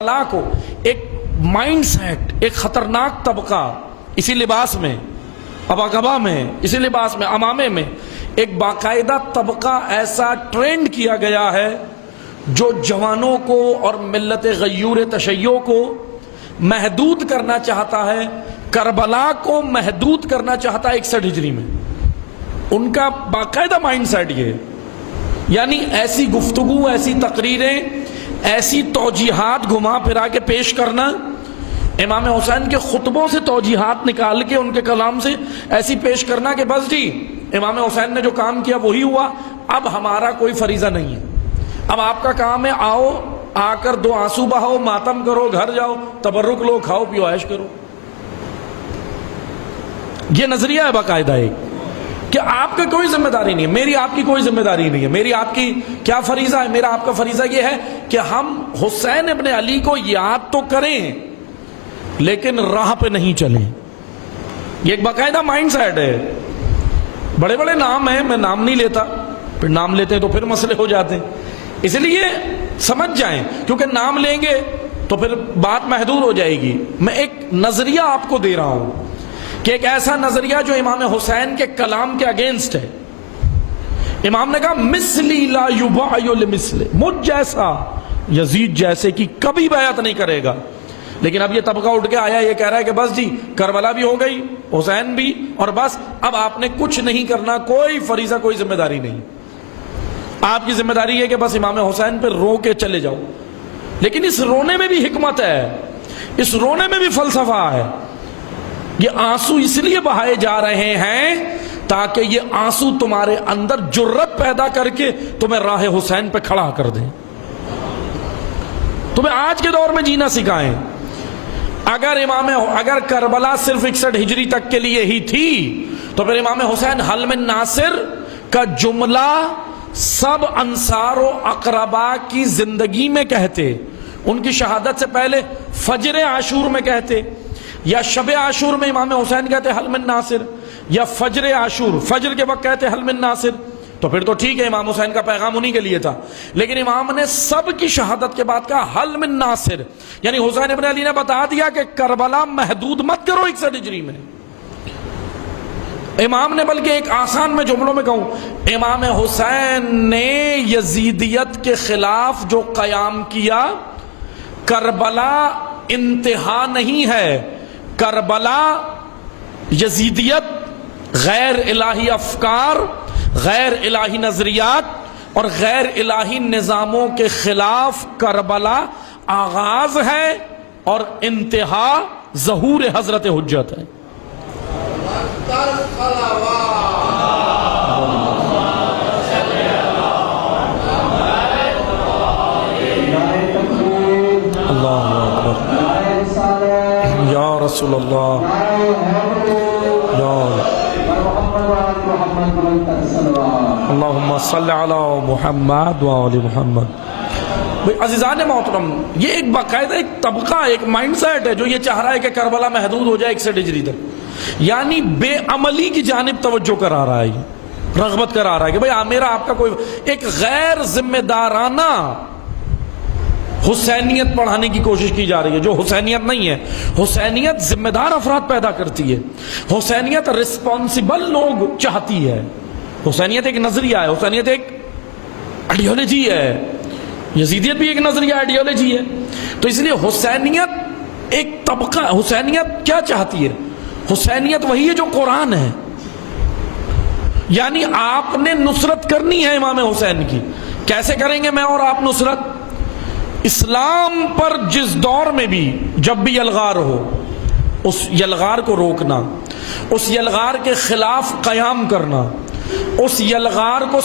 کو ایک mind set, ایک خطرناک طبقہ اسی لباس میں، اباقبا میں، اسی لباس میں، امامے میں ایک باقاعدہ طبقہ ایسا ٹرینڈ کیا گیا ہے جو جوانوں کو اور ملت غیور تشیع کو محدود کرنا چاہتا ہے، کربلا کو محدود کرنا چاہتا ہے 61 ہجری میں۔ ان کا باقاعدہ مائنڈ سیٹ یہ ہے، یعنی ایسی گفتگو، ایسی تقریریں، ایسی توجیحات گھما پھرا کے پیش کرنا، امام حسین کے خطبوں سے توجیحات نکال کے ان کے کلام سے ایسی پیش کرنا کہ بس جی امام حسین نے جو کام کیا وہی ہوا، اب ہمارا کوئی فریضہ نہیں ہے، اب آپ کا کام ہے آؤ آ کر دو آنسو بہاؤ، ماتم کرو، گھر جاؤ، تبرک لو، کھاؤ پیو، عیش کرو۔ یہ نظریہ ہے باقاعدہ ایک کہ آپ کی کوئی ذمہ داری نہیں ہے، میری آپ کی کوئی ذمہ داری نہیں ہے، میری آپ کی کیا فریضہ ہے، میرا آپ کا فریضہ یہ ہے کہ ہم حسین ابن علی کو یاد تو کریں لیکن راہ پہ نہیں چلیں۔ یہ ایک باقاعدہ مائنڈ سیٹ ہے۔ بڑے بڑے نام ہیں، میں نام نہیں لیتا، پھر نام لیتے ہیں تو پھر مسئلے ہو جاتے ہیں، اس لیے سمجھ جائیں، کیونکہ نام لیں گے تو پھر بات محدود ہو جائے گی۔ میں ایک نظریہ آپ کو دے رہا ہوں کہ ایک ایسا نظریہ جو امام حسین کے کلام کے اگینسٹ ہے۔ امام نے کہا مثلی لا یباع لمثلہ، مجھ جیسا یزید جیسے کی کبھی بیعت نہیں کرے گا۔ لیکن اب یہ طبقہ اٹھ کے آیا، یہ کہہ رہا ہے کہ بس جی کربلا بھی ہو گئی، حسین بھی، اور بس اب آپ نے کچھ نہیں کرنا، کوئی فریضہ، کوئی ذمہ داری نہیں، آپ کی ذمہ داری ہے کہ بس امام حسین پہ رو کے چلے جاؤ۔ لیکن اس رونے میں بھی حکمت ہے، اس رونے میں بھی فلسفہ ہے۔ یہ آنسو اس لیے بہائے جا رہے ہیں تاکہ یہ آنسو تمہارے اندر جرت پیدا کر کے تمہیں راہ حسین پہ کھڑا کر دیں، تمہیں آج کے دور میں جینا سکھائیں۔ اگر کربلا صرف 61 ہجری تک کے لیے ہی تھی تو پھر امام حسین حل من ناصر کا جملہ سب انصار و اقربا کی زندگی میں کہتے، ان کی شہادت سے پہلے فجر عاشور میں کہتے، یا شب عاشور میں امام حسین کہتے حل من ناصر، یا فجر عاشور فجر کے وقت کہتے حل من ناصر، تو پھر تو ٹھیک ہے، امام حسین کا پیغام انہی کے لیے تھا۔ لیکن امام نے سب کی شہادت کے بعد کہا حل من ناصر، یعنی حسین ابن علی نے بتا دیا کہ کربلا محدود مت کرو 61 ہجری میں۔ امام نے بلکہ ایک آسان میں جملوں میں کہوں، امام حسین نے یزیدیت کے خلاف جو قیام کیا، کربلا انتہا نہیں ہے، کربلا یزیدیت، غیر الہی افکار، غیر الہی نظریات اور غیر الہی نظاموں کے خلاف کربلا آغاز ہے اور انتہا ظہور حضرت حجت ہے۔ اللہ اکبر، یا رسول اللہ، اللہم صلی علی محمد وآل محمد۔ عزیزان محترم، یہ ایک باقاعدہ ایک طبقہ، ایک مائنڈ سیٹ ہے جو یہ چاہ رہا ہے کہ کربلا محدود ہو جائے 61 ہجری تک، یعنی بے عملی کی جانب توجہ کرا رہا ہے، رغبت کرا رہا ہے کہ بھئی میرا آپ کا کوئی، ایک غیر ذمہ دارانہ حسینیت پڑھانے کی کوشش کی جا رہی ہے جو حسینیت نہیں ہے۔ حسینیت ذمہ دار افراد پیدا کرتی ہے، حسینیت رسپانسیبل لوگ چاہتی ہے، حسینیت ایک نظریہ ہے، حسینیت ایک آئیڈیالوجی ہے، یزیدیت بھی ایک نظریہ آئیڈیالوجی ہے۔ تو اس لیے حسینیت ایک طبقہ، حسینیت کیا چاہتی ہے؟ حسینیت وہی ہے جو قرآن ہے، یعنی آپ نے نصرت کرنی ہے امام حسین کی۔ کیسے کریں گے میں اور آپ نصرت؟ اسلام پر جس دور میں بھی جب بھی یلغار ہو، اس یلغار کو روکنا، اس یلغار کے خلاف قیام کرنا، اس یلغار کو